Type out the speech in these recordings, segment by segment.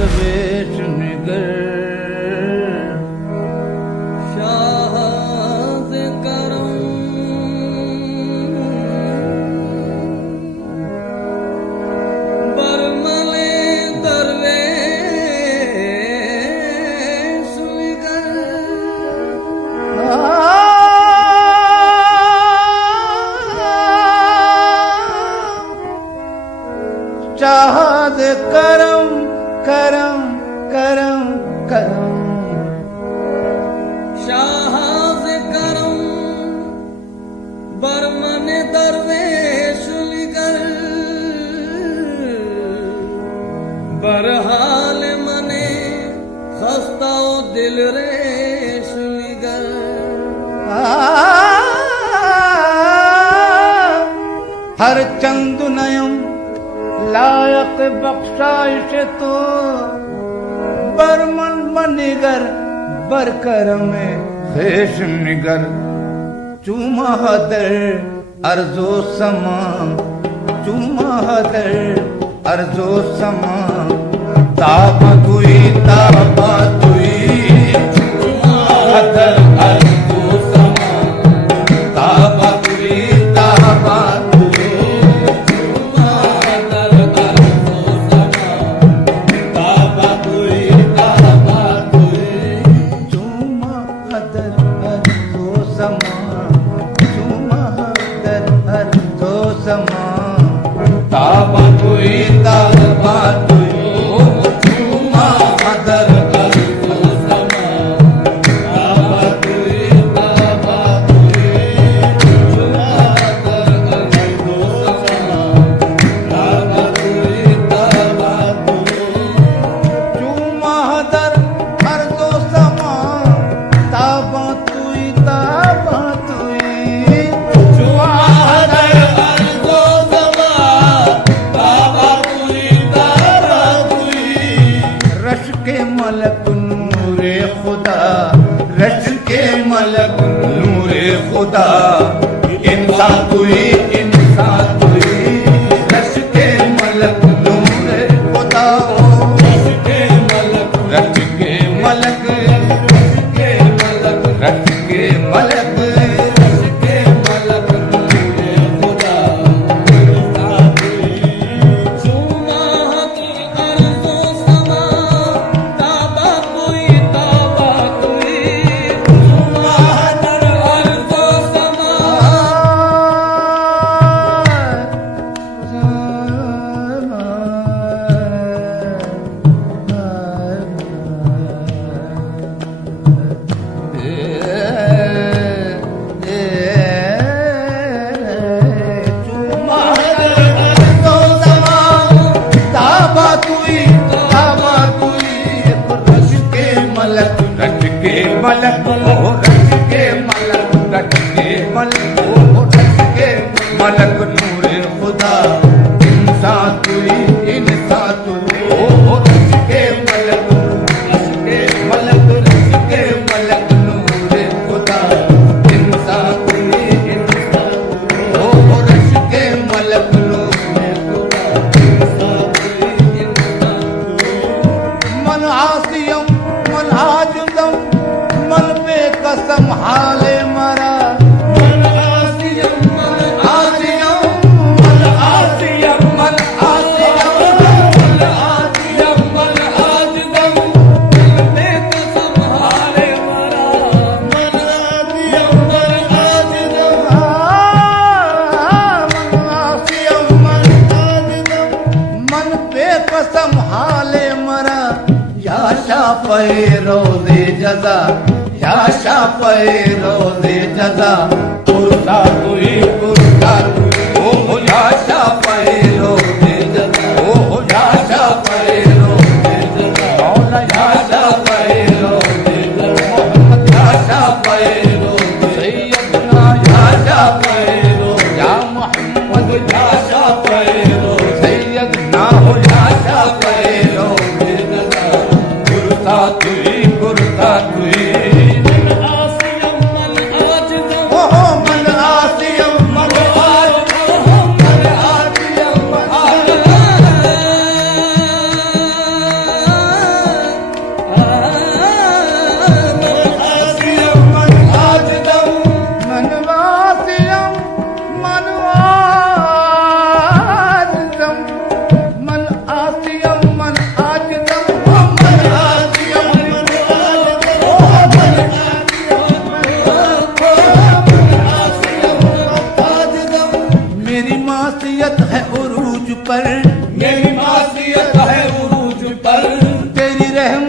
दरवेश निगर शाहज करम बरमले दरवेश निगर चाहत करम करम करम करम शाहज करम बरमने दरवेश निगर बरहाल मने खस्ताओ दिल रेश निगर हर चंद नयम लायक बख्शाइश तो बरमन मनिगर बरकरम खेश निगर चूमा दर अर्जो समा चूमा दर अर्जो समा ताबा तुई चूमा दर अर्जो समा ताबा तुई रश के मलक नूरे खुदा इंसान तुई रश के मलक नूरे खुदा रश के मलक रश के मलक रश के मलक नूरे खुदा चूमा अर्जो समा ताबा तुई चूमा अर्जो समा रच के मलक ओ रच के मलक रच के मलक ओ रच के मलक नूरे खुदा इंसान तुई ओ रच के मलक नूरे खुदा इंसान तुई ओ रच के मलक नूरे खुदा मन आसियम मन आजुदम मन पे कसम हाले मरा मन आसियम मन आसियम मन आसियम मन आसियम मन आसियम मन आजुदम मन पे कसम हाले मरा मन आसियम मन आजुदम मन आसियम मन आजुदम मन पे कसम हाले मरा या शाफे रोज़े जज़ा या शाफे रोज़े जज़ा कुर्ता तुई ओ या शाफे रोज़े जज़ा ओ या शाफे रोज़े जज़ा मौला या शाफे रोज़े जज़ा मोहम्मद या शाफे रोज़े सैयदना या शाफे रोज़े या मोहम्मद या शाफे रोज़े सैयदना हो या शाफे रोज़े जज़ा कुर्ता तुई मन आसियम मन आजिज़म मन आसियम मन आजिज़म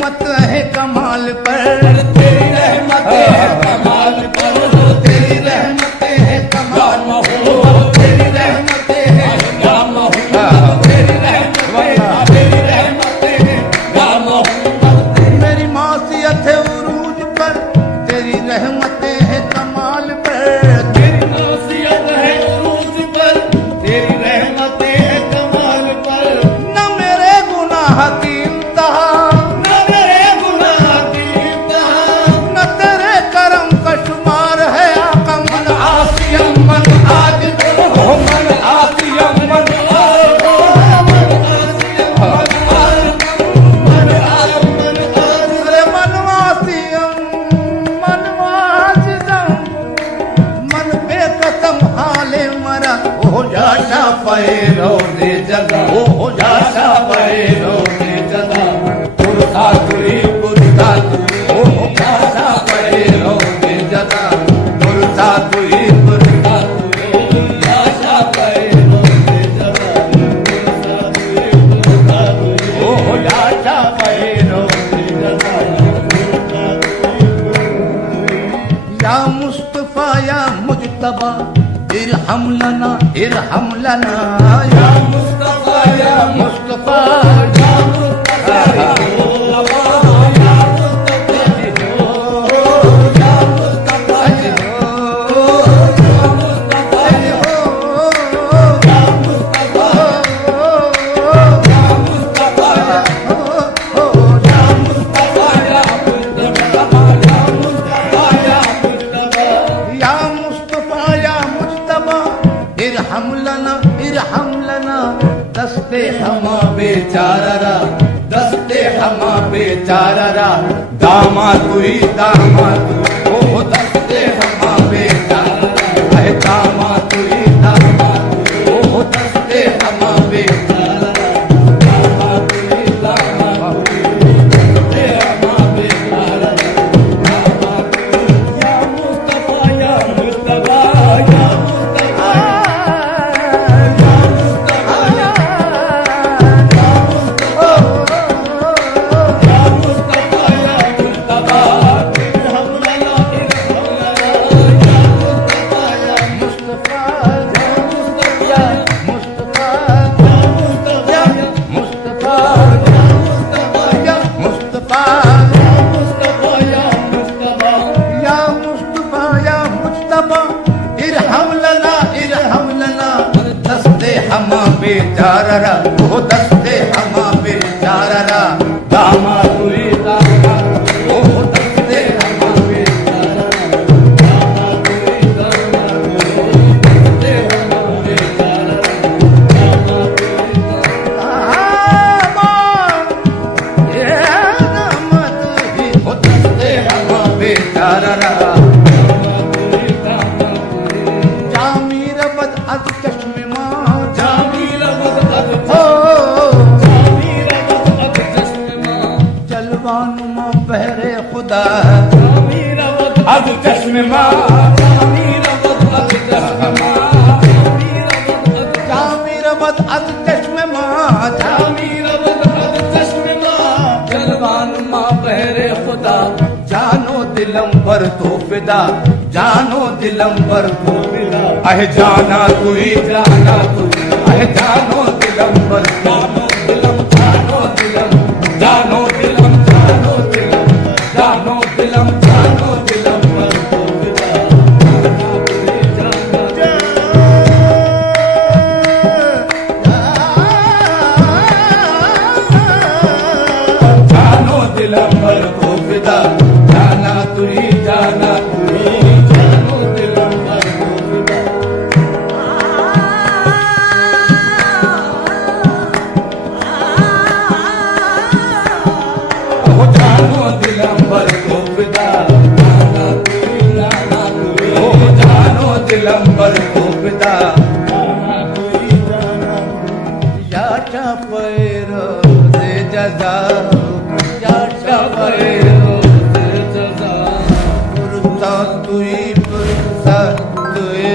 रहमत है कमाल पर, तेरी रहमत है कमाल पर, तेरी रहमत है कमाल मोहम्मद तेरी रहमत है या मोहम्मद तेरी रहमत है, तेरी रहमत है या मोहम्मद। मेरी मासियत है उरूज पर, तेरी रहमत है कमाल पर, तेरी नसीहत है उरूज पर, तेरी रहमत है कमाल पर। न मेरे गुनाह की इंतहा, न मेरे गुनाह की इंतहा, न तेरे करम का शुमार है आका मन आसियम मन आज ओ मन आसियम मन आओ, मन आसियम मन आओ, मन आओ। अरे मनवासियम मनवासियम मन पे कसम हाले मरा हो जाशा पैरो दे जगा हो जाशा पैरो दे जगा पुरसा तुई पुरसा तू हो जाशा पैरो दे जगा पुरसा तुई पुरसा तू आशा पैरों से जगा, पुरसा तुई, पुरसा तुई, हो जाशा पैरो दे जगा या मुस्तफा या मुजतबा इरहम लना या मुस्तफा या मुस्तफा या मुस्तफा या मुस्तफा, या मुस्तफा या मुस्तफा, या मुस्तफा या मुस्तफा, या मुस्तफा या मुस्तफा, या मुस्तफा, या मुस्तफा, या मुस्तफा। या मुस्तफा या मुजतबा इरहम लना दस्ते हमा बेचारा दस्ते हमा बेचारा दामा तुई ओ दस्ते हमा बेचारा है दामा तुई ओ दस्ते हमा बेचारा दामा तुई, दामा तुई, तेरा बेचारा, दामा तुई, या मुस्तफा, या मुस्तफा, या मुस्तफा, या मुस्तफा, या मुस्तफा, या मुस्तफा, इरहम लना, इरहम लना, या मुस्तफा, या मुस्तफा मुस्तफा, या मुस्तफा मुस्तफा, मुस्तफा मुस्तफा, या मुस्तफा मुस्तफा, या मुस्तफा। या मुस्तफा या मुस्तफा इरहम लना दस्ते हमा बेचारा ओ दस्ते हमा बेचारा दामा तुई ओ दस्ते हमा बेचारा दामा तुई, दामा तुई, तेरा बेचारा, दामा तुई, ये दामत ही ओ दस्ते हमा बेचारा दामा तुई, दामा तुई। जामीर बद अद चश्मे मां जामीर बद अद ओ जामीर बद अद चश्मा, जलवानुमा बहरे खुदा जामीर बद अब चश्मे मां जामीर बद अद चश्मा, जामीर बद अद जामीर बद अद चश्मे मां जामीर बद अद चश्मा, जलवान मां बहरे खुदा, जानो दिलम पर तो फिदा जानो दिलम पर तो फिदा। अह जाना तू ही जाना तू अह जानो दिलम पर जानो दिलम, जानो दिलम, जानो दिलम जानो दिलम जानो दिलम, जानो दिलम पर तो फिदा। जाना तुझे, जाना जानो दिलम पर तो फिदा जाना तू ही जाना तू ही जानो दिलम पर तो फिदा। ओ जानो दिलम पर तो फिदा जाना तुझे, जाना तुझे, ओ जानो दिलम पर तो फिदा जाना तुझे, जाना याचा पैरो से जजा याचा पैरो तुझे, जजा। पुरसा तुई पुरसा तुई